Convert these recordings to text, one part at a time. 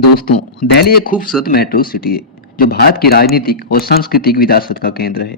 दोस्तों, दिल्ली एक खूबसूरत मेट्रो सिटी है जो भारत की राजनीतिक और सांस्कृतिक विरासत का केंद्र है।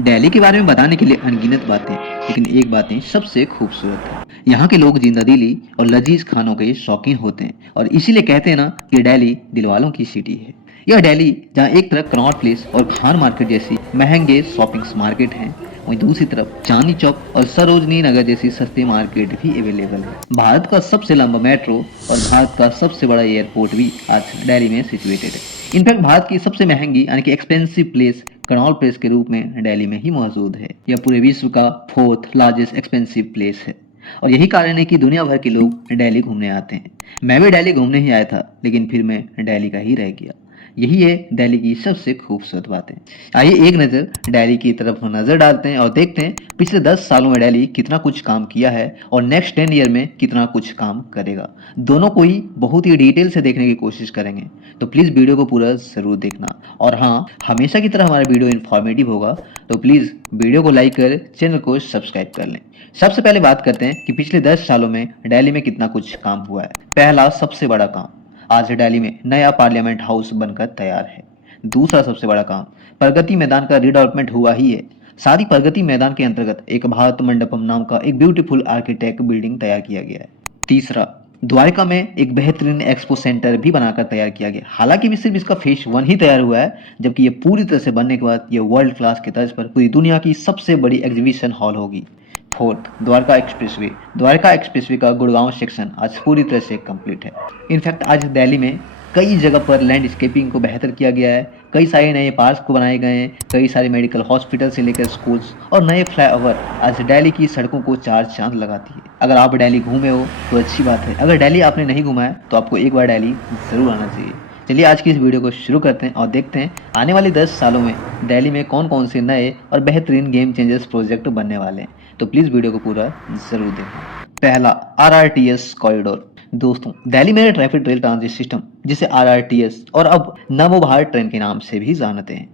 दिल्ली के बारे में बताने के लिए अनगिनत बातें, लेकिन एक बातें सबसे खूबसूरत है। यहाँ के लोग जिंदा दिली और लजीज खानों के शौकीन होते हैं और इसीलिए कहते हैं ना कि दिल्ली दिलवालों की सिटी है। यह दिल्ली जहाँ एक तरफ कनॉट प्लेस और खान मार्केट जैसी महंगे शॉपिंग मार्केट हैं, वहीं दूसरी तरफ चांदनी चौक और सरोजनी नगर जैसी सस्ती मार्केट भी अवेलेबल है। भारत का सबसे लंबा मेट्रो और भारत का सबसे बड़ा एयरपोर्ट भी आज दिल्ली में सिचुएटेड है। इनफैक्ट भारत की सबसे महंगी यानी कि एक्सपेंसिव प्लेस कनॉट प्लेस के रूप में दिल्ली में ही मौजूद है। यह पूरे विश्व का फोर्थ लार्जेस्ट एक्सपेंसिव प्लेस है और यही कारण है कि दुनिया भर के लोग दिल्ली घूमने आते हैं। मैं भी दिल्ली घूमने ही आया था, लेकिन फिर मैं दिल्ली का ही रह गया। यही है दिल्ली की सबसे खूबसूरत बातें। आइए एक नज़र दिल्ली की तरफ नज़र डालते हैं और देखते हैं पिछले 10 सालों में दिल्ली कितना कुछ काम किया है और नेक्स्ट 10 ईयर में कितना कुछ काम करेगा। दोनों को ही बहुत ही डिटेल से देखने की कोशिश करेंगे, तो प्लीज़ वीडियो को पूरा ज़रूर देखना। और हाँ, हमेशा की तरह हमारा वीडियो इन्फॉर्मेटिव होगा, तो प्लीज़ वीडियो को लाइक कर चैनल को सब्सक्राइब कर लें। सबसे पहले बात करते हैं कि पिछले 10 सालों में दिल्ली में कितना कुछ काम हुआ है। पहला सबसे बड़ा काम, आज दिल्ली में नया पार्लियामेंट हाउस बनकर तैयार है। दूसरा सबसे बड़ा काम, प्रगति मैदान का रिडेवलपमेंट हुआ ही है। सारी प्रगति मैदान के अंतर्गत एक भारत मंडपम नाम का एक ब्यूटीफुल आर्किटेक्ट बिल्डिंग तैयार किया गया है। तीसरा, द्वारका में एक बेहतरीन एक्सपो सेंटर भी बनाकर तैयार किया गया। हालांकि भी सिर्फ इसका फेज 1 ही तैयार हुआ है, जबकि ये पूरी तरह से बनने के बाद ये वर्ल्ड क्लास के तर्ज पर पूरी दुनिया की सबसे बड़ी एग्जीबिशन हॉल होगी। Fourth, Dwarka expressway. Dwarka expressway का गुड़गांव सेक्शन आज पूरी तरह से कंप्लीट है। इनफैक्ट आज दिल्ली में कई जगह पर लैंडस्केपिंग को बेहतर किया गया है, कई सारे नए पार्क को बनाए गए हैं, कई सारे मेडिकल हॉस्पिटल से लेकर स्कूल्स और नए फ्लाईओवर आज दिल्ली की सड़कों को चार चांद लगाती है। अगर आप दिल्ली घूमे हो तो अच्छी बात है, अगर दिल्ली आपने नहीं घूमा है तो आपको एक बार दिल्ली ज़रूर आना चाहिए। चलिए आज की इस वीडियो को शुरू करते हैं और देखते हैं आने वाले 10 सालों में दिल्ली में कौन कौन से नए और बेहतरीन गेम चेंजर्स प्रोजेक्ट बनने वाले हैं। तो प्लीज़ वीडियो को पूरा ज़रूर देखें। पहला, आरआरटीएस कॉरिडोर। दोस्तों, दिल्ली में ट्रैफिक रेल ट्रांजिट सिस्टम, जिसे आरआरटीएस और अब नमो भारत ट्रेन के नाम से भी जानते हैं,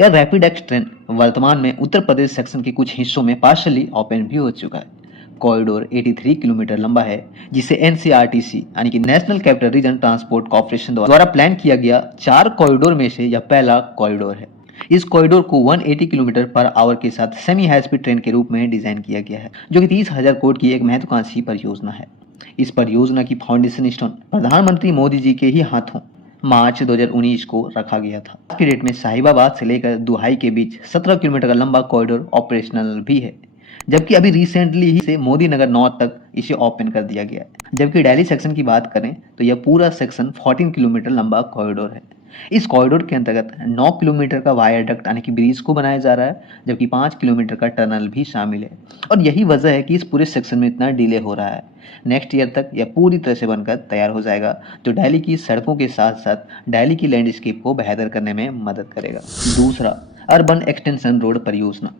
यह रैपिड एक्स ट्रेन वर्तमान में उत्तर प्रदेश सेक्शन के कुछ हिस्सों में पार्शली ओपन भी हो चुका है। कॉरिडोर 83 किलोमीटर लंबा है, जिसे एनसीआरटीसी यानी कि national capital region transport corporation द्वारा प्लान किया गया 4 कॉरिडोर में से यह पहला कॉरिडोर है। इस कॉरिडोर को 180 किलोमीटर पर आवर के साथ सेमी हाई स्पीड ट्रेन के रूप में डिजाइन किया गया है, जो कि 30,000 करोड़ की एक महत्वाकांक्षी परियोजना है। इस परियोजना की फाउंडेशन स्टोन प्रधानमंत्री मोदी जी के ही हाथों मार्च 2019 को रखा गया था। आज की डेट में साहिबाबाद से लेकर दुहाई के बीच 17 किलोमीटर का लंबा कॉरिडोर ऑपरेशनल भी है, जबकि अभी रिसेंटली ही से मोदी नगर नॉर्थ तक इसे ओपन कर दिया गया है। जबकि दिल्ली सेक्शन की बात करें तो यह पूरा सेक्शन 14 किलोमीटर लंबा कॉरिडोर है। इस कॉरिडोर के अंतर्गत 9 किलोमीटर का वायाडक्ट यानी कि ब्रिज को बनाया जा रहा है, जबकि 5 किलोमीटर का टनल भी शामिल है। और यही वजह है कि इस पूरे सेक्शन में इतना डिले हो रहा है। नेक्स्ट ईयर तक यह पूरी तरह से बनकर तैयार हो जाएगा, जो दिल्ली की सड़कों के साथ साथ दिल्ली की लैंडस्केप को बेहतर करने में मदद करेगा। दूसरा, अर्बन एक्सटेंशन रोड परियोजना।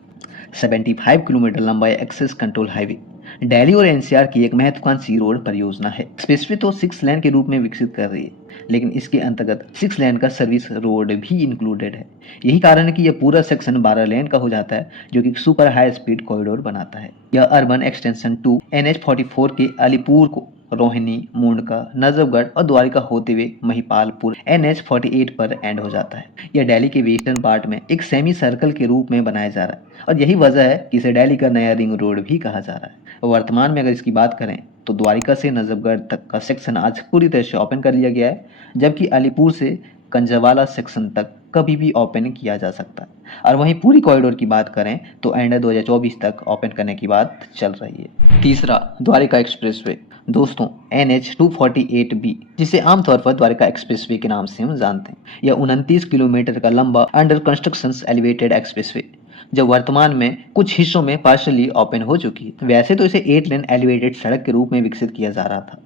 75 किलोमीटर लंबा एक्सेस कंट्रोल हाईवे दिल्ली और एनसीआर की एक महत्वाकांक्षी रोड परियोजना है। एक्सप्रेसवे तो 6 लेन के रूप में विकसित कर रही है, लेकिन इसके अंतर्गत 6 लेन का सर्विस रोड भी इंक्लूडेड है। यही कारण है कि यह पूरा सेक्शन 12 लेन का हो जाता है, जो कि सुपर हाई स्पीड कॉरिडोर बनाता है। यह अर्बन एक्सटेंशन 2 NH44 के अलीपुर को रोहिणी, मुंडका, नजफगढ़ और द्वारका होते हुए महिपालपुर NH48 पर एंड हो जाता है। यह दिल्ली के वेस्टर्न पार्ट में एक सेमी सर्कल के रूप में बनाया जा रहा है और यही वजह है कि इसे दिल्ली का नया रिंग रोड भी कहा जा रहा है। वर्तमान में अगर इसकी बात करें तो द्वारका से नजफगढ़ तक का सेक्शन आज पूरी तरह से ओपन कर लिया गया है, जबकि अलीपुर से कंजवाला सेक्शन तक कभी भी ओपन किया जा सकता है। और वहीं पूरी कॉरिडोर की बात करें तो एंड 2024 तक ओपन करने की बात चल रही है। तीसरा, द्वारका एक्सप्रेसवे। दोस्तों, NH248B, जिसे आमतौर पर द्वारका एक्सप्रेसवे के नाम से हम जानते हैं, यह 29 किलोमीटर का लंबा अंडर कंस्ट्रक्शन एलिवेटेड एक्सप्रेसवे, जो वर्तमान में कुछ हिस्सों में पार्शली ओपन हो चुकी है। वैसे तो इसे 8 लेन एलिवेटेड सड़क के रूप में विकसित किया जा रहा था,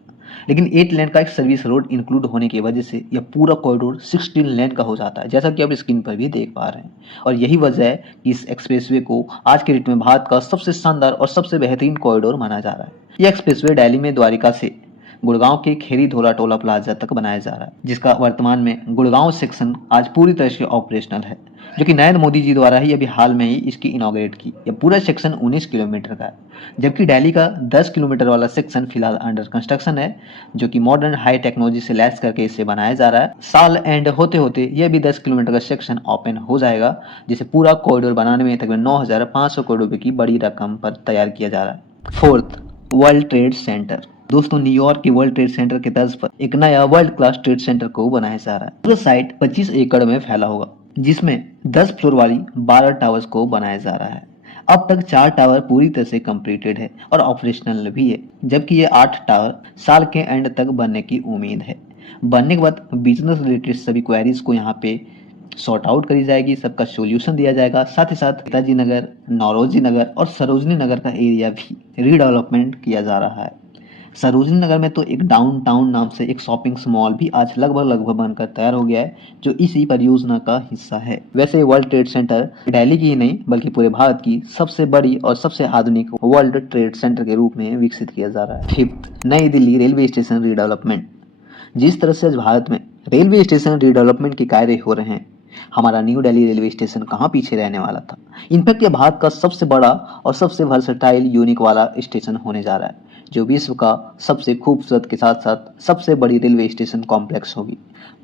लेकिन 8 लेन का एक सर्विस रोड इंक्लूड होने की वजह से यह पूरा कॉरिडोर 16 लेन का हो जाता है, जैसा कि आप स्क्रीन पर भी देख पा रहे हैं। और यही वजह है कि इस एक्सप्रेसवे को आज के डेट में भारत का सबसे शानदार और सबसे बेहतरीन कॉरिडोर माना जा रहा है। यह एक्सप्रेसवे दिल्ली में द्वारका से गुड़गांव के खेरी धोला टोला प्लाजा तक बनाया जा रहा है, जिसका वर्तमान में गुड़गांव सेक्शन आज पूरी तरह से ऑपरेशनल है, जो कि नरेंद्र मोदी जी द्वारा ही अभी हाल में ही इसकी इनॉग्रेट की। यह पूरा सेक्शन 19 किलोमीटर का है, जबकि दिल्ली का 10 किलोमीटर वाला सेक्शन फिलहाल अंडर कंस्ट्रक्शन है, जो कि मॉडर्न हाई टेक्नोलॉजी से लैस करके इसे बनाया जा रहा है। साल एंड होते होते यह भी 10 किलोमीटर का सेक्शन ओपन हो जाएगा, जिसे पूरा कॉरिडोर बनाने में तकरीबन 9,500 करोड़ रुपए की बड़ी रकम पर तैयार किया जा रहा है। Fourth, world trade centre. दोस्तों, न्यूयॉर्क के वर्ल्ड ट्रेड सेंटर के तर्ज पर एक नया वर्ल्ड क्लास ट्रेड सेंटर को बनाया जा रहा है। पूरा साइट 25 एकड़ में फैला होगा, जिसमें 10 फ्लोर वाली 12 टावर्स को बनाया जा रहा है। अब तक 4 टावर पूरी तरह से कंप्लीटेड है और ऑपरेशनल भी है, जबकि ये 8 टावर साल के एंड तक बनने की उम्मीद है। बनने के बाद बिजनेस रिलेटेड सभी क्वेरीज को यहाँ पे सॉर्ट आउट करी जाएगी, सबका सोल्यूशन दिया जाएगा। साथ ही साथ नेताजी नगर, नौरोजी नगर और सरोजनी नगर का एरिया भी रीडेवलपमेंट किया जा रहा है। सरोजनी नगर में तो एक डाउनटाउन नाम से एक शॉपिंग मॉल भी आज लगभग बनकर तैयार हो गया है, जो इसी परियोजना का हिस्सा है। वैसे वर्ल्ड ट्रेड सेंटर दिल्ली की ही नहीं बल्कि पूरे भारत की सबसे बड़ी और सबसे आधुनिक वर्ल्ड ट्रेड सेंटर के रूप में विकसित किया जा रहा है। फिफ्थ, नई दिल्ली रेलवे स्टेशन रीडेवलपमेंट। जिस तरह से आज भारत में रेलवे स्टेशन रीडेवलपमेंट के कार्य हो रहे हैं, हमारा न्यू दिल्ली रेलवे स्टेशन कहाँ पीछे रहने वाला था। इनफैक्ट यह भारत का सबसे बड़ा और सबसे वर्सटाइल यूनिक वाला स्टेशन होने जा रहा है, जो विश्व का सबसे खूबसूरत के साथ साथ सबसे बड़ी रेलवे स्टेशन कॉम्प्लेक्स होगी।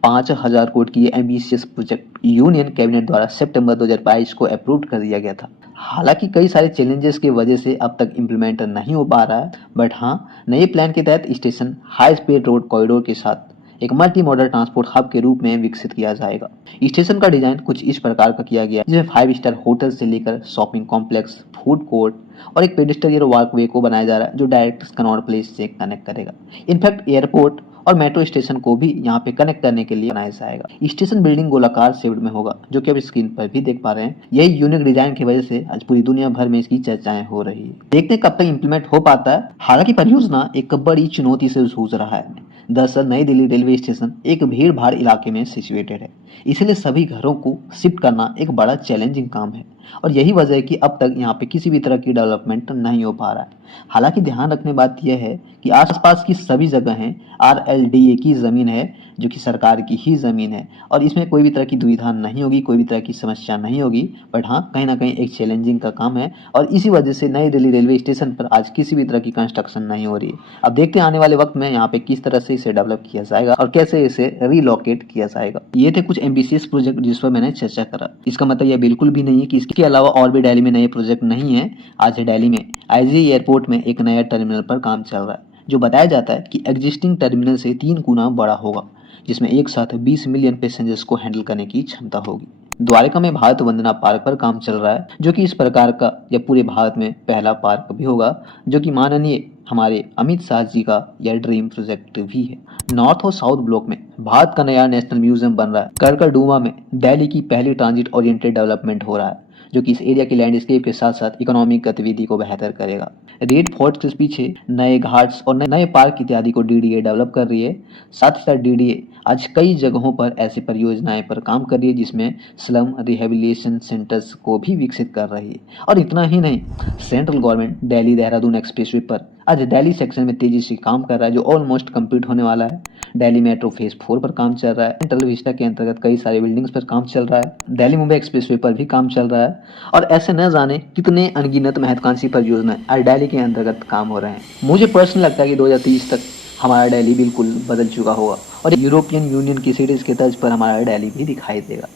5,000 करोड़ की एम्बिशियस प्रोजेक्ट यूनियन कैबिनेट द्वारा सितंबर 2022 को अप्रूव कर दिया गया था। हालांकि कई सारे चैलेंजेस की वजह से अब तक इम्प्लीमेंट नहीं हो पा रहा है, बट हाँ, नए प्लान के तहत station high speed road corridor के साथ एक मल्टी मॉडल ट्रांसपोर्ट हब के रूप में विकसित किया जाएगा। स्टेशन का डिजाइन कुछ इस प्रकार का किया गया है, जिसमें 5 स्टार होटल से लेकर शॉपिंग कॉम्प्लेक्स, फूड कोर्ट और एक पेडेस्ट्रियन वॉकवे को बनाया जा रहा है, जो डायरेक्ट कनॉट प्लेस से कनेक्ट करेगा। इनफैक्ट एयरपोर्ट और मेट्रो स्टेशन को भी यहाँ पे कनेक्ट करने के लिए बनाया जाएगा। स्टेशन बिल्डिंग गोलाकार शेप में होगा, जो कि आप स्क्रीन पर भी देख पा रहे हैं। यही यूनिक डिजाइन की वजह से आज पूरी दुनिया भर में इसकी चर्चाएं हो रही है। देखते हैं कब तक इम्प्लीमेंट हो पाता है। हालांकि परियोजना एक बड़ी चुनौती से जूझ रहा है। दरअसल नई दिल्ली रेलवे स्टेशन एक भीड़ भाड़ इलाके में सिचुएटेड है, इसलिए सभी घरों को शिफ्ट करना एक बड़ा चैलेंजिंग काम है, और यही वजह है कि अब तक यहाँ पे किसी भी तरह की डेवलपमेंट नहीं हो पा रहा है। हालांकि ध्यान रखने बात यह है कि आसपास की सभी जगहें RLDA की ज़मीन है, जो कि सरकार की ही ज़मीन है, और इसमें कोई भी तरह की दुविधा नहीं होगी, कोई भी तरह की समस्या नहीं होगी। बट हाँ, कहीं ना कहीं एक चैलेंजिंग का काम है, और इसी वजह से नई दिल्ली रेलवे स्टेशन पर आज किसी भी तरह की कंस्ट्रक्शन नहीं हो रही है। अब देखते हैं आने वाले वक्त में यहाँ पे किस तरह से इसे डेवलप किया जाएगा और कैसे इसे रीलोकेट किया जाएगा। ये थे कुछ एम्बिशियस प्रोजेक्ट जिस पर मैंने चर्चा करा। इसका मतलब यह बिल्कुल भी नहीं है कि इसके अलावा और भी दिल्ली में नए प्रोजेक्ट नहीं है। आज दिल्ली में IGE एयरपोर्ट में एक नया टर्मिनल पर काम चल रहा है, जो बताया जाता है कि एग्जिस्टिंग टर्मिनल से 3 गुना बड़ा होगा, जिसमें एक साथ 20 मिलियन पैसेंजर्स को हैंडल करने की क्षमता होगी। द्वारका में भारत वंदना पार्क पर काम चल रहा है, जो कि इस प्रकार का यह पूरे भारत में पहला पार्क भी होगा, जो कि माननीय हमारे अमित शाह जी का यह ड्रीम प्रोजेक्ट भी है। नॉर्थ और साउथ ब्लॉक में भारत का नया नेशनल म्यूजियम बन रहा है। करकरडूमा में दिल्ली की पहली ट्रांजिट ओरिएंटेड डेवलपमेंट हो रहा है, जो कि इस एरिया की लैंडस्केप के साथ साथ इकोनॉमिक गतिविधि को बेहतर करेगा। रेड फोर्ट के पीछे नए घाट्स और नए पार्क इत्यादि को DDA डेवलप कर रही है। साथ ही साथ DDA आज कई जगहों पर ऐसी परियोजनाएं पर काम कर रही है, जिसमें स्लम रिहेबिलिटेशन सेंटर्स को भी विकसित कर रही है। और इतना ही नहीं, central government Delhi Dehradun expressway पर आज दिल्ली सेक्शन में तेजी से काम कर रहा है, जो ऑलमोस्ट कंप्लीट होने वाला है। दिल्ली मेट्रो फेज 4 पर काम चल रहा है। सेंट्रल विस्टा के अंतर्गत कई सारे बिल्डिंग्स पर काम चल रहा है। दिल्ली मुंबई एक्सप्रेसवे पर भी काम चल रहा है, और ऐसे न जाने कितने अनगिनत महत्वाकांक्षी परियोजनाएं आज दिल्ली के अंतर्गत काम हो रहे हैं। मुझे पर्सनल लगता है कि 2030 तक हमारा दिल्ली बिल्कुल बदल चुका होगा, और यूरोपियन यूनियन की सिटीज के तर्ज पर हमारा दिल्ली भी दिखाई देगा।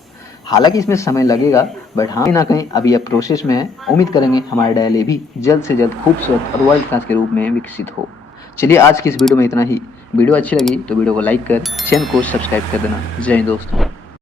हालांकि इसमें समय लगेगा, बट हाँ, कहीं ना कहीं अभी यह प्रोसेस में है। उम्मीद करेंगे हमारा दिल्ली भी जल्द से जल्द खूबसूरत और वर्ल्ड क्लास के रूप में विकसित हो। चलिए, आज की इस वीडियो में इतना ही। वीडियो अच्छी लगी तो वीडियो को लाइक कर चैनल को सब्सक्राइब कर देना। जय हिंद दोस्तों।